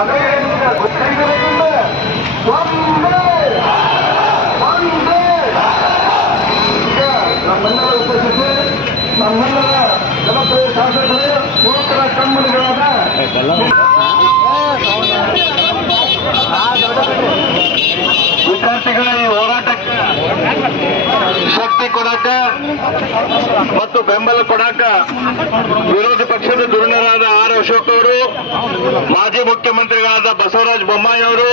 ಅದೇ ಗೊತ್ತಾಗಿರೋದಿಲ್ಲ. ಈಗ ನಮ್ಮೆಲ್ಲರ ಉಪಸ್ಥಿತಿ, ನಮ್ಮೆಲ್ಲರ ಜನಪ್ರಿಯ ಶಾಸಕರು, ಯುವಕರ ಕಣ್ಮಣಿಗಳಾದ ವಿದ್ಯಾರ್ಥಿಗಳ ಈ ಹೋರಾಟಕ್ಕೆ ಶಕ್ತಿ ಕೊಡಾಕ ಮತ್ತು ಬೆಂಬಲ ಕೊಡಾಕ ವಿರೋಧ ಪಕ್ಷದ ಧುರೀಣರಾದ ಆರ್ ಅಶೋಕ್ ಅವರು, ಮಾಜಿ ಮುಖ್ಯಮಂತ್ರಿಗಳಾದ ಬಸವರಾಜ ಬೊಮ್ಮಾಯಿ ಅವರು,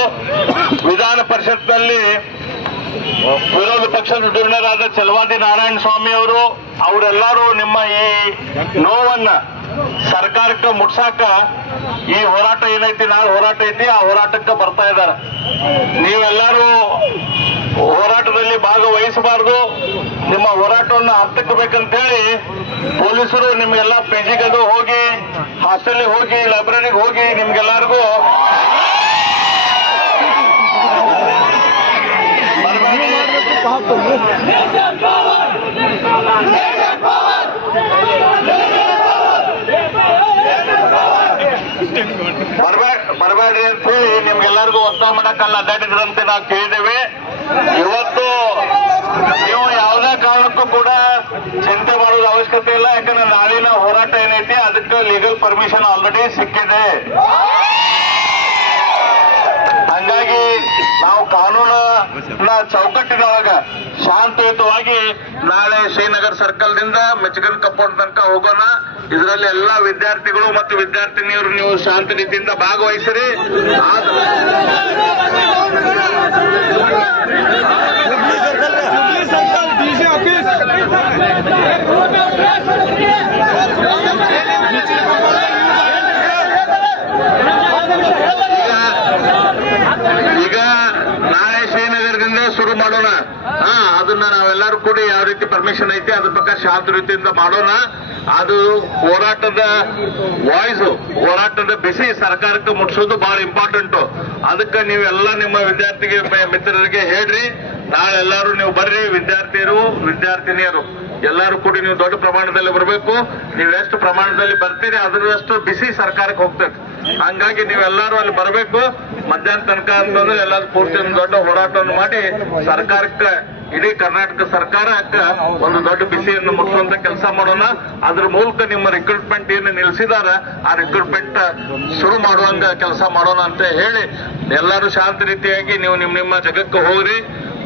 ವಿಧಾನ ಪರಿಷತ್ನಲ್ಲಿ ವಿರೋಧ ಪಕ್ಷದ ಧುರೀಣರಾದ ಚಲವಾದಿ ನಾರಾಯಣ ಸ್ವಾಮಿ ಅವರು, ಅವರೆಲ್ಲರೂ ನಿಮ್ಮ ಈ ನೋವನ್ನ ಸರ್ಕಾರಕ್ಕೆ ಮುಟ್ಸಾಕ ಈ ಹೋರಾಟ ಏನೈತಿ, ನಾಳೆ ಹೋರಾಟ ಐತಿ, ಆ ಹೋರಾಟಕ್ಕೆ ಬರ್ತಾ ಇದ್ದಾರೆ. ನೀವೆಲ್ಲರೂ ಹೋರಾಟದಲ್ಲಿ ಭಾಗವಹಿಸಬಾರ್ದು, ನಿಮ್ಮ ಹೋರಾಟವನ್ನು ಹತ್ತಿಕ್ಕಬೇಕಂತೇಳಿ ಪೊಲೀಸರು ನಿಮ್ಗೆಲ್ಲ ಪೇಜಿಗದು ಹೋಗಿ, ಹಾಸ್ಟೆಲ್ಗೆ ಹೋಗಿ, ಲೈಬ್ರರಿಗೆ ಹೋಗಿ ನಿಮ್ಗೆಲ್ಲರಿಗೂ ಬರಬೇಡ್ರಿ ಅಂತ ಹೇಳಿ ನಿಮ್ಗೆಲ್ಲರಿಗೂ ಒತ್ತಾಯ ಮಾಡಕ್ಕಲ್ಲ ಅಡ್ಡಾಡಿದ್ರಂತೆ ನಾವು ಕೇಳಿದ್ದೇವೆ. ಇವತ್ತು ನೀವು ಯಾವುದೇ ಕಾರಣಕ್ಕೂ ಕೂಡ ಚಿಂತೆ ಮಾಡೋದು ಅವಶ್ಯಕತೆ ಇಲ್ಲ. ಯಾಕಂದ್ರೆ ನಾಳಿನ ಹೋರಾಟ ಏನೈತಿ ಅದಕ್ಕೆ ಲೀಗಲ್ ಪರ್ಮಿಷನ್ ಆಲ್ರೆಡಿ ಸಿಕ್ಕಿದೆ. ಹಂಗಾಗಿ ನಾವು ಕಾನೂನಿನ ಚೌಕಟ್ಟಿನೊಳಗ ಶಾಂತಿಯುತವಾಗಿ ನಾಳೆ ಶ್ರೀನಗರ್ ಸರ್ಕಲ್ ದಿಂದ ಮಿಚಿಗನ್ ಕಂಪೌಂಡ್ ತನಕ ಹೋಗೋಣ. ಇದರಲ್ಲಿ ಎಲ್ಲ ವಿದ್ಯಾರ್ಥಿಗಳು ಮತ್ತು ವಿದ್ಯಾರ್ಥಿನಿಯರು ನೀವು ಶಾಂತ ರೀತಿಯಿಂದ ಭಾಗವಹಿಸಿರಿ. ಈಗ ನಾಳೆ ಶ್ರೀನಗರದಿಂದ ಶುರು ಮಾಡೋಣ. ಅದನ್ನ ನಾವೆಲ್ಲರೂ ಕೂಡಿ ಯಾವ ರೀತಿ ಪರ್ಮಿಷನ್ ಐತಿ ಅದ್ರ ಪ್ರಕಾರ ಶಾಂತ ರೀತಿಯಿಂದ ಮಾಡೋಣ. ಅದು ಹೋರಾಟದ ವಾಯ್ಸ್, ಹೋರಾಟದ ಬಿಸಿ ಸರ್ಕಾರಕ್ಕೆ ಮುಟ್ಸೋದು ಬಹಳ ಇಂಪಾರ್ಟೆಂಟ್. ಅದಕ್ಕೆ ನೀವೆಲ್ಲ ನಿಮ್ಮ ವಿದ್ಯಾರ್ಥಿಗೆ ಮಿತ್ರರಿಗೆ ಹೇಳ್ರಿ. ನಾಳೆ ಎಲ್ಲರೂ ನೀವು ಬರ್ರಿ, ವಿದ್ಯಾರ್ಥಿಯರು ವಿದ್ಯಾರ್ಥಿನಿಯರು ಎಲ್ಲರೂ ಕೂಡಿ ನೀವು ದೊಡ್ಡ ಪ್ರಮಾಣದಲ್ಲಿ ಬರಬೇಕು. ನೀವು ಎಷ್ಟು ಪ್ರಮಾಣದಲ್ಲಿ ಬರ್ತೀರಿ ಅದರಷ್ಟು ಬಿಸಿ ಸರ್ಕಾರಕ್ಕೆ ಹೋಗ್ಬೇಕು. ಹಂಗಾಗಿ ನೀವೆಲ್ಲರೂ ಅಲ್ಲಿ ಬರಬೇಕು. ಮಧ್ಯಾಹ್ನ ತನಕ ಅಂತಂದ್ರೆ ಎಲ್ಲರೂ ಪೂರ್ತಿ ದೊಡ್ಡ ಹೋರಾಟವನ್ನು ಮಾಡಿ ಸರ್ಕಾರಕ್ಕೆ, ಇಡೀ ಕರ್ನಾಟಕ ಸರ್ಕಾರಕ್ಕೆ ಒಂದು ದೊಡ್ಡ ಬಿಸಿಯನ್ನು ಮುಟ್ಟಿಸುವಂತ ಕೆಲಸ ಮಾಡೋಣ. ಅದ್ರ ಮೂಲಕ ನಿಮ್ಮ ರಿಕ್ರೂಟ್ಮೆಂಟ್ ಏನು ನಿಲ್ಲಿಸಿದಾರ ಆ ರಿಕ್ರೂಟ್ಮೆಂಟ್ ಶುರು ಮಾಡುವಂಗ ಕೆಲಸ ಮಾಡೋಣ ಅಂತ ಹೇಳಿ ಎಲ್ಲರೂ ಶಾಂತ ರೀತಿಯಾಗಿ ನೀವು ನಿಮ್ಮ ಜಗಕ್ಕೆ ಹೋಗ್ರಿ.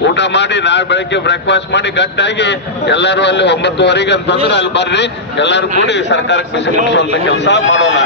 ಊಟ ಮಾಡಿ ನಾಳೆ ಬೆಳಗ್ಗೆ ಬ್ರೇಕ್ಫಾಸ್ಟ್ ಮಾಡಿ ಗಟ್ಟಾಗಿ ಎಲ್ಲರೂ ಅಲ್ಲಿ 9:30 ಅಂತಂದ್ರೆ ಅಲ್ಲಿ ಬರ್ರಿ. ಎಲ್ಲರೂ ಕೂಡಿ ಸರ್ಕಾರಕ್ಕೆ ಬಿಸಿ ಮುಟ್ಟಿಸುವಂತ ಕೆಲಸ ಮಾಡೋಣ.